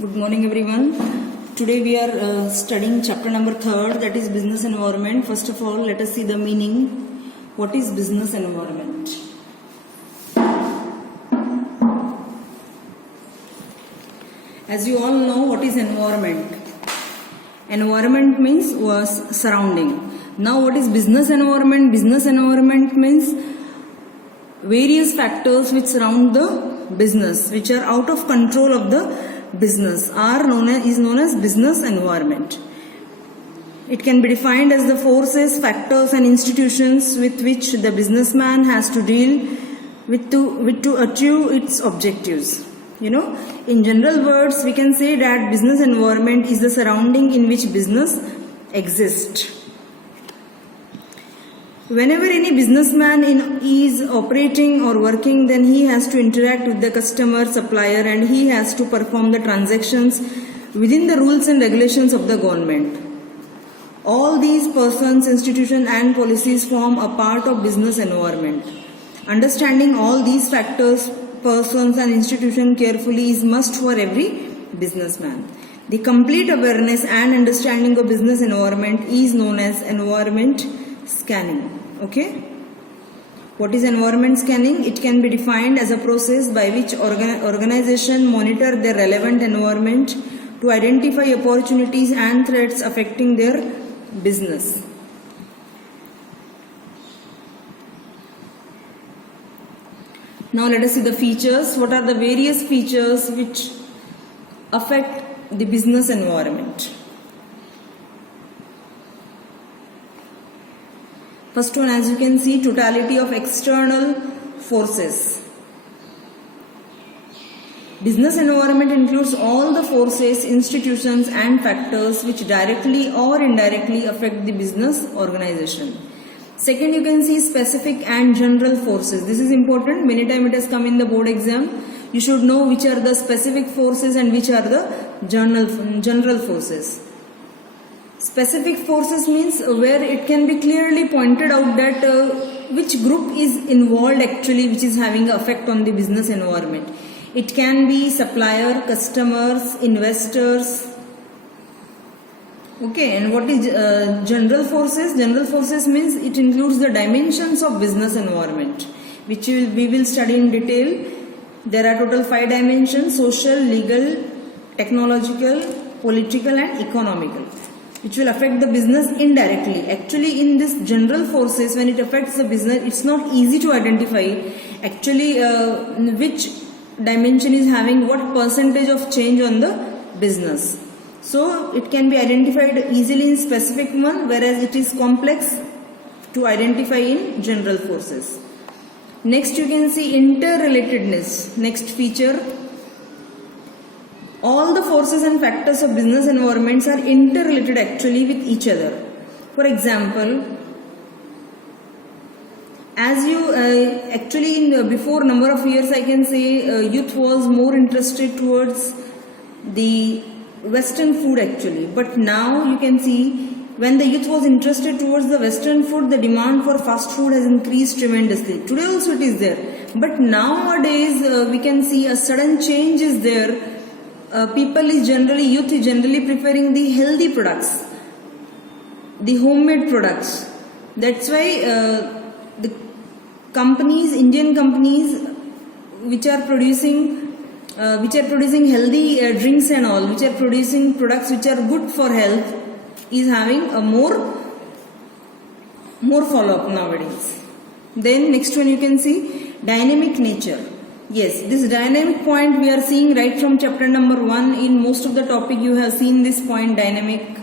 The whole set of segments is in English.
Good morning everyone. Today we are studying chapter number 3, that is business environment. First of all, let us see the meaning. What is business environment? As you all know, what is environment? Environment means surrounding. Now what is business environment? Business environment means various factors which surround the business, which are out of control of the business, is known as business environment. It can be defined as the forces, factors and institutions with which the businessman has to deal with to achieve its objectives. In general words, we can say that business environment is the surrounding in which business exists. Whenever any businessman is operating or working, then he has to interact with the customer, supplier, and he has to perform the transactions within the rules and regulations of the government. All these persons, institutions and policies form a part of business environment. Understanding all these factors, persons and institutions carefully is must for every businessman. The complete awareness and understanding of business environment is known as environment scanning. Okay? What is environment scanning? It can be defined as a process by which organization monitor their relevant environment to identify opportunities and threats affecting their business. Now let us see the features. What are the various features which affect the business environment? First one, as you can see, totality of external forces. Business environment includes all the forces, institutions and factors which directly or indirectly affect the business organization. Second, you can see specific and general forces. This is important. Many times it has come in the board exam. You should know which are the specific forces and which are the general forces. Specific forces means where it can be clearly pointed out that which group is involved actually, which is having an effect on the business environment. It can be supplier, customers, investors. Okay, and what is general forces? General forces means it includes the dimensions of business environment, which we will study in detail. There are total 5 dimensions: social, legal, technological, political and economical, which will affect the business indirectly. Actually, in this general forces, when it affects the business, it's not easy to identify actually which dimension is having what percentage of change on the business. So, it can be identified easily in specific one, whereas it is complex to identify in general forces. Next, you can see interrelatedness. Next feature. All the forces and factors of business environments are interrelated actually with each other. For example, as you actually before number of years, I can say youth was more interested towards the Western food actually. But now you can see when the youth was interested towards the Western food, the demand for fast food has increased tremendously. Today also it is there. But nowadays we can see a sudden change is there. Youth is generally preferring the healthy products, the homemade products. That's why the companies, Indian companies, which are producing healthy drinks and all, which are producing products which are good for health, is having a more follow-up nowadays. Then next one you can see dynamic nature. Yes, this dynamic point we are seeing right from chapter number 1. In most of the topic you have seen this point, dynamic.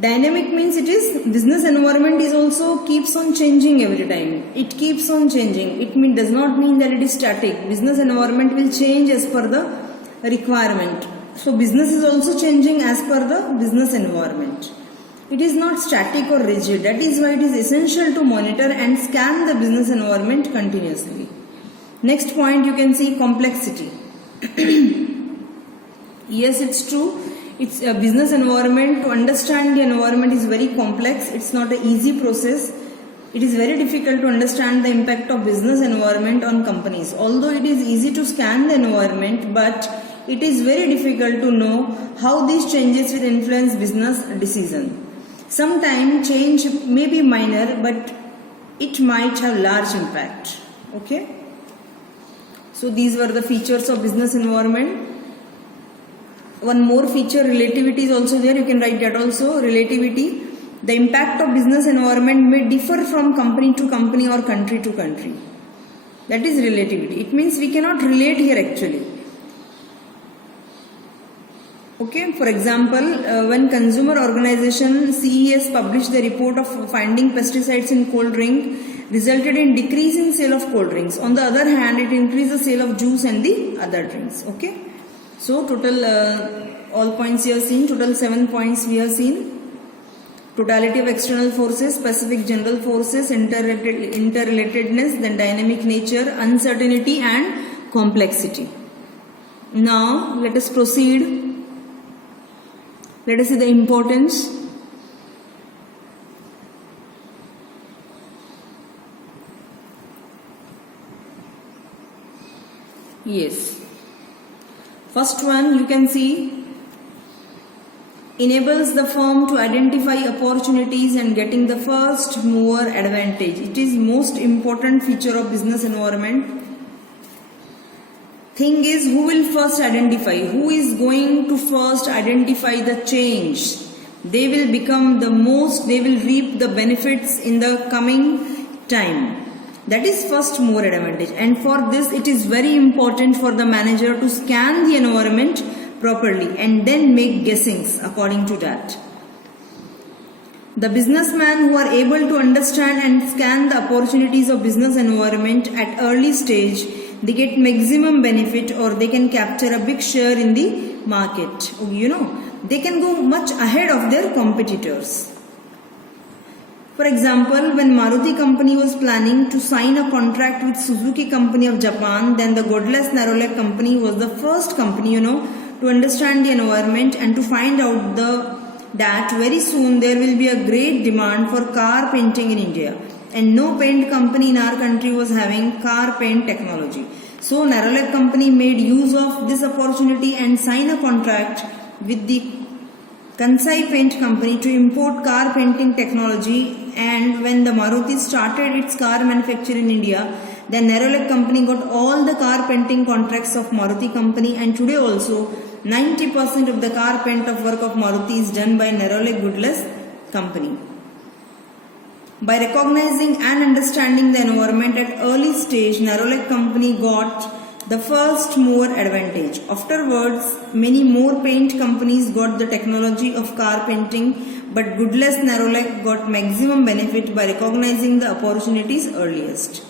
Dynamic means it is business environment is also keeps on changing every time. It keeps on changing. It does not mean that it is static. Business environment will change as per the requirement. So business is also changing as per the business environment. It is not static or rigid. That is why it is essential to monitor and scan the business environment continuously. Next point, you can see complexity. Yes, it's true. It's a business environment. To understand the environment is very complex. It's not an easy process. It is very difficult to understand the impact of business environment on companies. Although it is easy to scan the environment, but it is very difficult to know how these changes will influence business decision. Sometimes change may be minor, but it might have large impact. Okay. So these were the features of business environment. One more feature, relativity, is also there. You can write that also. Relativity. The impact of business environment may differ from company to company or country to country. That is relativity. It means we cannot relate here actually. Okay, for example, when consumer organization CES published the report of finding pesticides in cold drink, resulted in decrease in sale of cold drinks. On the other hand, it increased the sale of juice and the other drinks. Okay, so total all points you have seen. Total 7 points we have seen. Totality of external forces, specific general forces, interrelatedness, then dynamic nature, uncertainty and complexity. Now let us proceed. Let us see the importance. Yes. First one you can see, enables the firm to identify opportunities and getting the first mover advantage. It is most important feature of business environment. Thing is, who will first identify? Who is going to first identify the change? They will become the most, they will reap the benefits in the coming time. That is first mover advantage. And for this, it is very important for the manager to scan the environment properly and then make guessings according to that. The businessmen who are able to understand and scan the opportunities of business environment at early stage, they get maximum benefit, or they can capture a big share in the market. You know, they can go much ahead of their competitors. For example, when Maruti company was planning to sign a contract with Suzuki company of Japan, then the Godless Nerolac company was the first company, to understand the environment and to find out that very soon there will be a great demand for car painting in India, and no paint company in our country was having car paint technology. So Nerolac company made use of this opportunity and signed a contract with the Kansai Paint company to import car painting technology. And when the Maruti started its car manufacture in India, the Nerolac company got all the car painting contracts of Maruti company, and today also 90% of the car paint of work of Maruti is done by Nerolac Godless company. By recognizing and understanding the environment at early stage, Nerolac company got the first mover advantage. Afterwards, many more paint companies got the technology of car painting, but Godless Nerolac got maximum benefit by recognizing the opportunities earliest.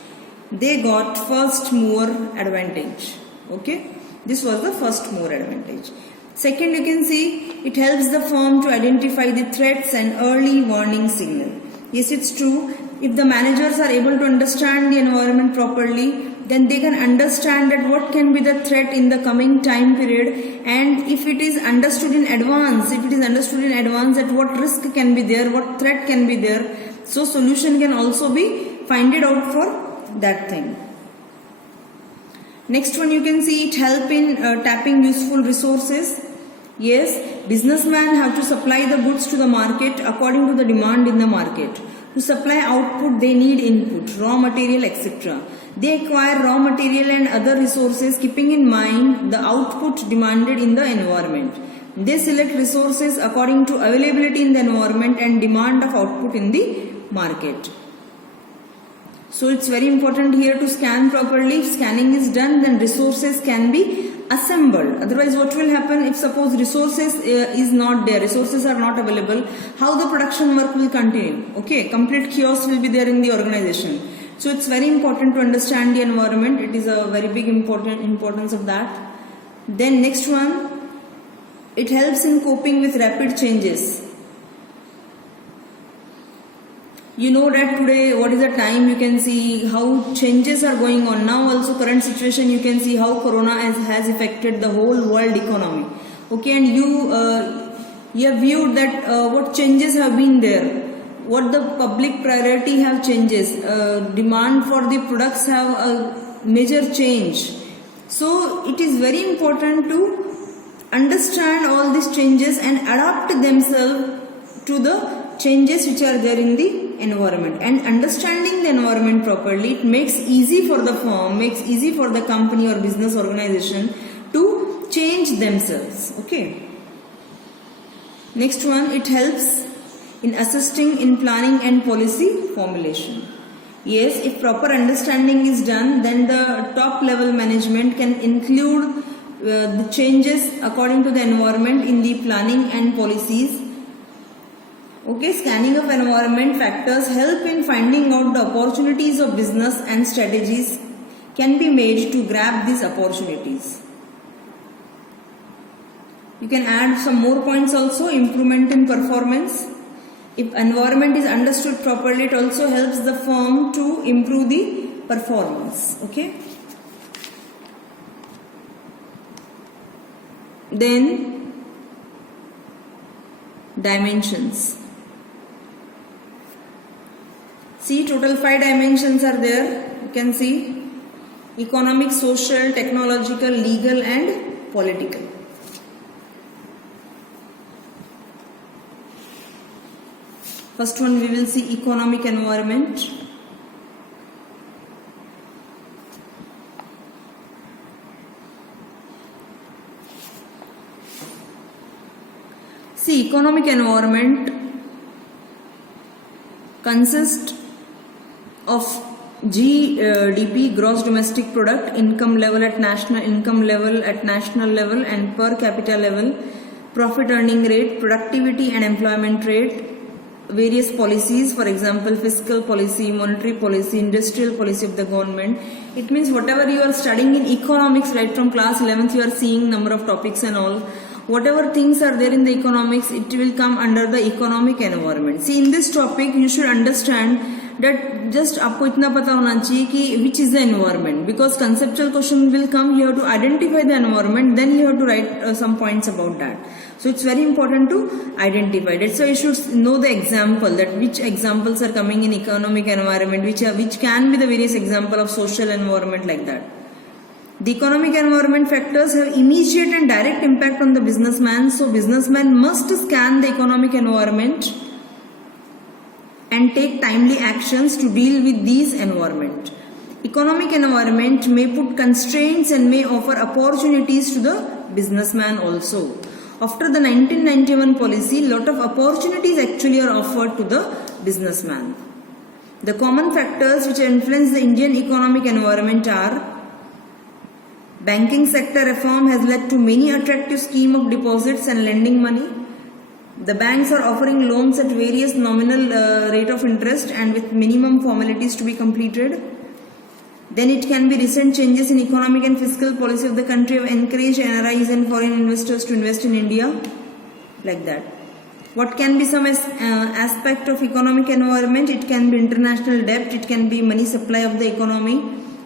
They got first mover advantage. Okay, this was the first mover advantage. Second, you can see it helps the firm to identify the threats and early warning signal. Yes, it's true. If the managers are able to understand the environment properly, then they can understand that what can be the threat in the coming time period, and if it is understood in advance, that what risk can be there, what threat can be there, so solution can also be finded out for that thing. Next one, you can see it help in tapping useful resources. Yes, businessmen have to supply the goods to the market according to the demand in the market. To supply output, they need input, raw material, etc. They acquire raw material and other resources keeping in mind the output demanded in the environment. They select resources according to availability in the environment and demand of output in the market. So it's very important here to scan properly. If scanning is done, then resources can be assembled. Otherwise, what will happen if suppose resources is not there, resources are not available, how the production work will continue? Okay, complete chaos will be there in the organization. So it's very important to understand the environment. It is a very big importance of that. Then next one, it helps in coping with rapid changes. You know that today, what is the time, you can see how changes are going on. Now also current situation, you can see how Corona has affected the whole world economy. Okay, and you have viewed that what changes have been there, what the public priority have changes, demand for the products have a major change. So it is very important to understand all these changes and adapt themselves to the changes which are there in the environment. And understanding the environment properly, it makes easy for the firm, makes easy for the company or business organization to change themselves. Okay. Next one, it helps in assisting in planning and policy formulation. Yes, if proper understanding is done, then the top level management can include the changes according to the environment in the planning and policies. Okay, scanning of environment factors help in finding out the opportunities of business, and strategies can be made to grab these opportunities. You can add some more points also. Improvement in performance. If environment is understood properly, it also helps the firm to improve the performance. Okay. Then dimensions. See, total 5 dimensions are there. You can see economic, social, technological, legal and political. First one, we will see economic environment. See, economic environment consists of GDP, gross domestic product, income level at national income level, at national level and per capita level, profit earning rate, productivity and employment rate, various policies, for example fiscal policy, monetary policy, industrial policy of the government. It means whatever you are studying in economics, right from class 11th you are seeing number of topics and all. Whatever things are there in the economics, it will come under the economic environment. See, in this topic you should understand that just आपको इतना पता होना चाहिए कि which is the environment, because conceptual question will come. You have to identify the environment, then you have to write some points about that. So it's very important to identify it. So you should know the example, that which examples are coming in economic environment, which can be the various example of social environment, like that. The economic environment factors have immediate and direct impact on the businessman. So businessman must scan the economic environment and take timely actions to deal with these environment. Economic environment may put constraints and may offer opportunities to the businessman also. After the 1991 policy, lot of opportunities actually are offered to the businessman. The common factors which influence the Indian economic environment are: banking sector reform has led to many attractive scheme of deposits and lending money. The banks are offering loans at various nominal rate of interest and with minimum formalities to be completed. Then it can be recent changes in economic and fiscal policy of the country have encouraged NRIs and foreign investors to invest in India, like that. What can be some aspect of economic environment? It can be international debt, it can be money supply of the economy,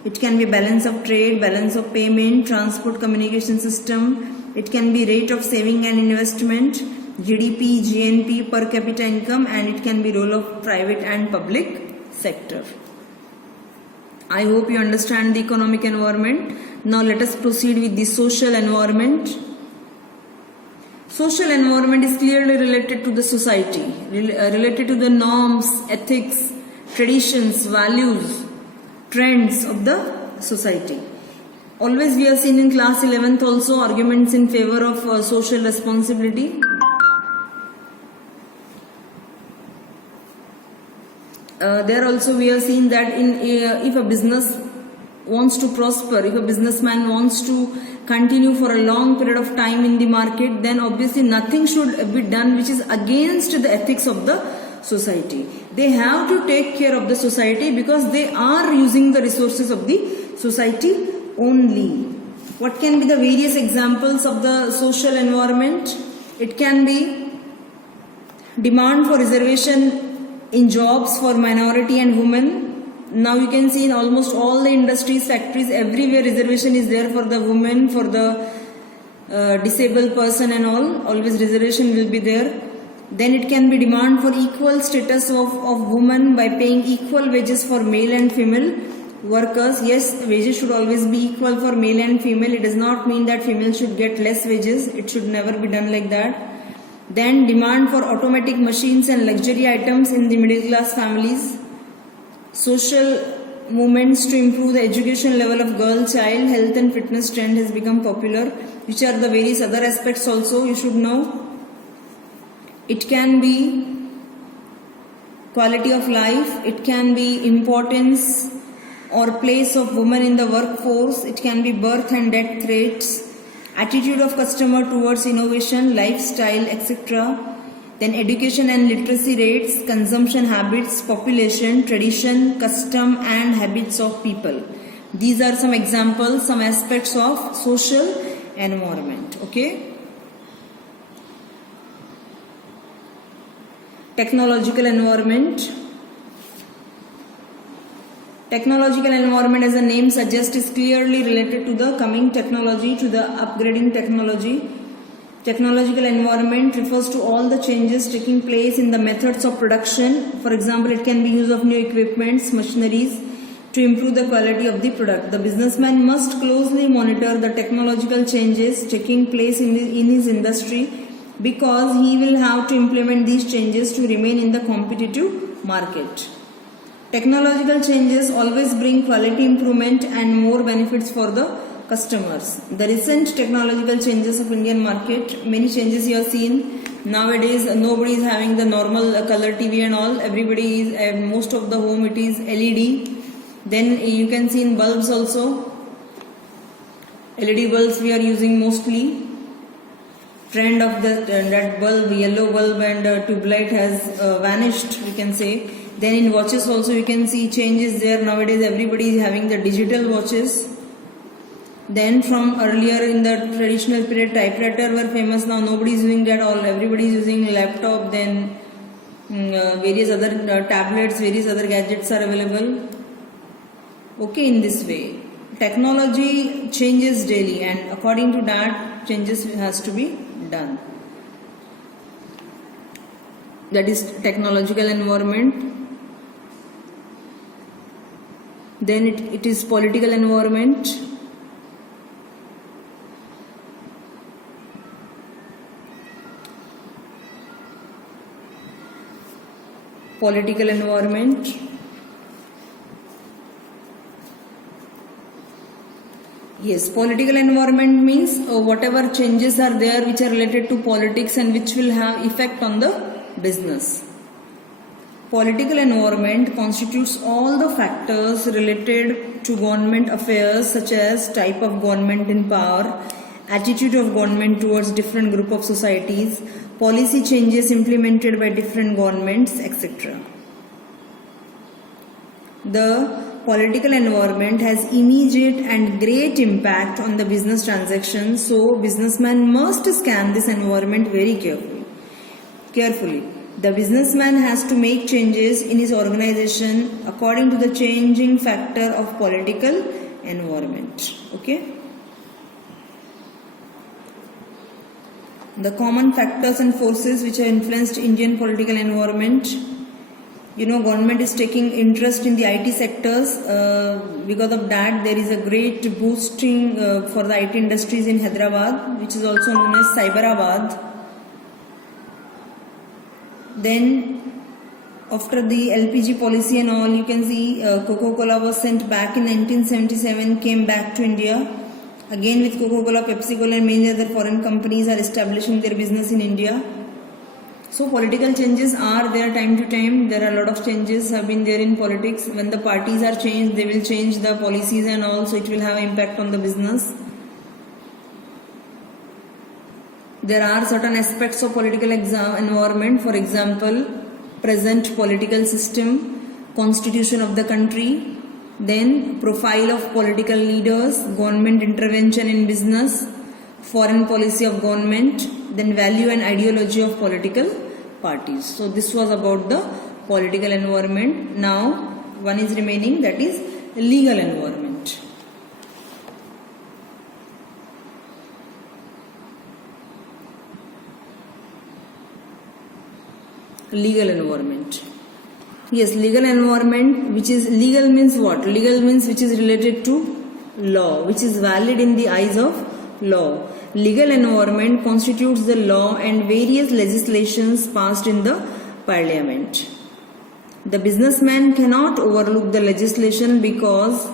it can be balance of trade, balance of payment, transport communication system, it can be rate of saving and investment, GDP, GNP, per capita income, and it can be role of private and public sector. I hope you understand the economic environment. Now let us proceed with the social environment. Social environment is clearly related to the society, related to the norms, ethics, traditions, values, trends of the society. Always we have seen in class 11th also arguments in favor of social responsibility. There also we have seen that if a business wants to prosper, if a businessman wants to continue for a long period of time in the market, then obviously nothing should be done which is against the ethics of the society. They have to take care of the society because they are using the resources of the society only. What can be the various examples of the social environment? It can be demand for reservation in jobs for minority and women. Now you can see in almost all the industries, factories, everywhere reservation is there for the women, for the disabled person and all. Always reservation will be there. Then it can be demand for equal status of women by paying equal wages for male and female workers. Yes, wages should always be equal for male and female. It does not mean that female should get less wages. It should never be done like that. Then demand for automatic machines and luxury items in the middle class families. Social movements to improve the education level of girl child health and fitness trend has become popular. Which are the various other aspects also you should know. It can be quality of life, it can be importance or place of women in the workforce, it can be birth and death rates, attitude of customer towards innovation, lifestyle, etc. Then education and literacy rates, consumption habits, population, tradition, custom and habits of people. These are some examples, some aspects of social environment. Okay. Technological environment. Technological environment, as the name suggests, is clearly related to the coming technology, to the upgrading technology. Technological environment refers to all the changes taking place in the methods of production. For example, it can be use of new equipments, machineries to improve the quality of the product. The businessman must closely monitor the technological changes taking place in his industry, because he will have to implement these changes to remain in the competitive market. Technological changes always bring quality improvement and more benefits for the customers. The recent technological changes of Indian market, many changes you have seen. Nowadays, nobody is having the normal color TV and all. Everybody is, most of the home it is LED. Then you can see in bulbs also. LED bulbs we are using mostly. Trend of that bulb, yellow bulb and tube light has vanished, we can say. Then in watches also you can see changes there. Nowadays everybody is having the digital watches. Then from earlier in the traditional period, typewriter were famous. Now nobody is using that all. Everybody is using laptop. Then various other tablets, various other gadgets are available. Okay, in this way. Technology changes daily, and according to that, changes has to be done. That is technological environment. Then it is political environment. Political environment. Yes, political environment means whatever changes are there which are related to politics and which will have effect on the business. Political environment constitutes all the factors related to government affairs, such as type of government in power, attitude of government towards different group of societies, policy changes implemented by different governments, etc. The political environment has immediate and great impact on the business transactions, so businessman must scan this environment very carefully. The businessman has to make changes in his organization according to the changing factor of political environment. Okay. The common factors and forces which have influenced Indian political environment. Government is taking interest in the IT sectors. Because of that, there is a great boosting for the IT industries in Hyderabad, which is also known as Cyberabad. Then, after the LPG policy and all, you can see Coca-Cola was sent back in 1977, came back to India. Again with Coca-Cola, Pepsi-Cola and many other foreign companies are establishing their business in India. So political changes are there time to time. There are a lot of changes have been there in politics. When the parties are changed, they will change the policies and all, so it will have impact on the business. There are certain aspects of political environment, for example, present political system, constitution of the country, then profile of political leaders, government intervention in business, foreign policy of government, then value and ideology of political parties. So this was about the political environment. Now one is remaining, that is legal environment. Legal environment. Yes, legal environment, which is legal means what? Legal means which is related to law, which is valid in the eyes of law. Legal environment constitutes the law and various legislations passed in the parliament. The businessman cannot overlook the legislation because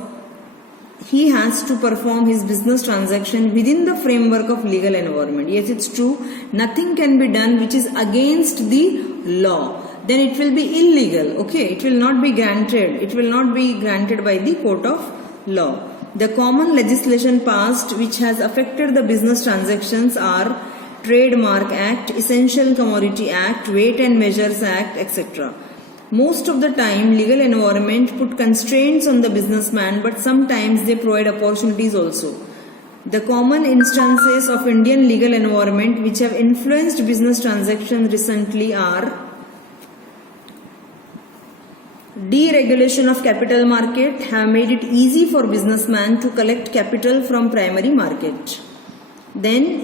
he has to perform his business transaction within the framework of legal environment. Yes, it's true. Nothing can be done which is against the law. Then it will be illegal. Okay, it will not be granted. It will not be granted by the court of law. The common legislation passed which has affected the business transactions are Trademark Act, Essential Commodity Act, Weight and Measures Act, etc. Most of the time, legal environment put constraints on the businessman, but sometimes they provide opportunities also. The common instances of Indian legal environment which have influenced business transactions recently are deregulation of capital market have made it easy for businessmen to collect capital from primary market. Then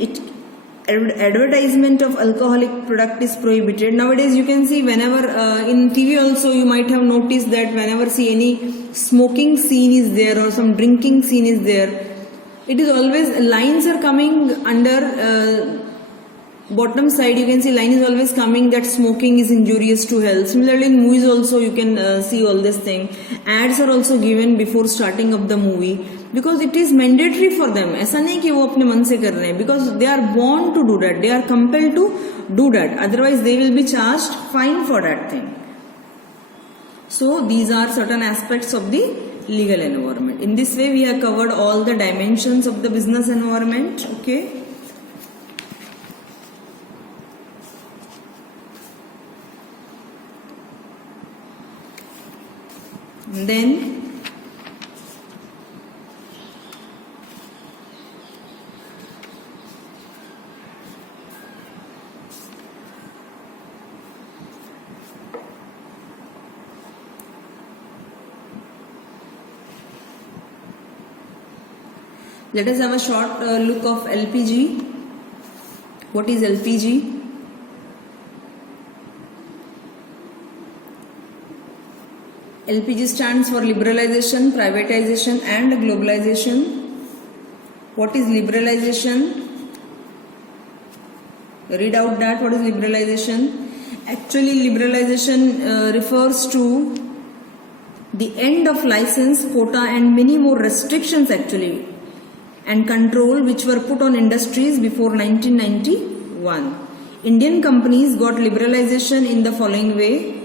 advertisement of alcoholic product is prohibited. Nowadays you can see whenever in TV also you might have noticed that whenever see any smoking scene is there or some drinking scene is there, it is always lines are coming under bottom side. You can see line is always coming that smoking is injurious to health. Similarly in movies also you can see all this thing. Ads are also given before starting of the movie because it is mandatory for them. ऐसा नहीं कि वो अपने मन से कर रहे हैं, because they are born to do that, they are compelled to do that, otherwise they will be charged fine for that thing. So these are certain aspects of the legal environment. In this way we have covered all the dimensions of the business environment. Okay. And then let us have a short look of LPG. What is LPG? LPG stands for liberalization, privatization and globalization. What is liberalization? Read out that. What is liberalization? Actually, liberalization refers to the end of license, quota and many more restrictions actually and control which were put on industries before 1991. Indian companies got liberalization in the following way: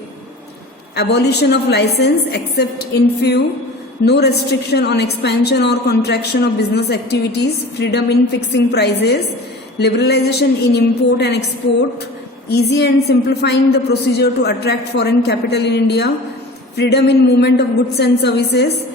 abolition of license except in few, no restriction on expansion or contraction of business activities, freedom in fixing prices, liberalization in import and export, easy and simplifying the procedure to attract foreign capital in India, freedom in movement of goods and services,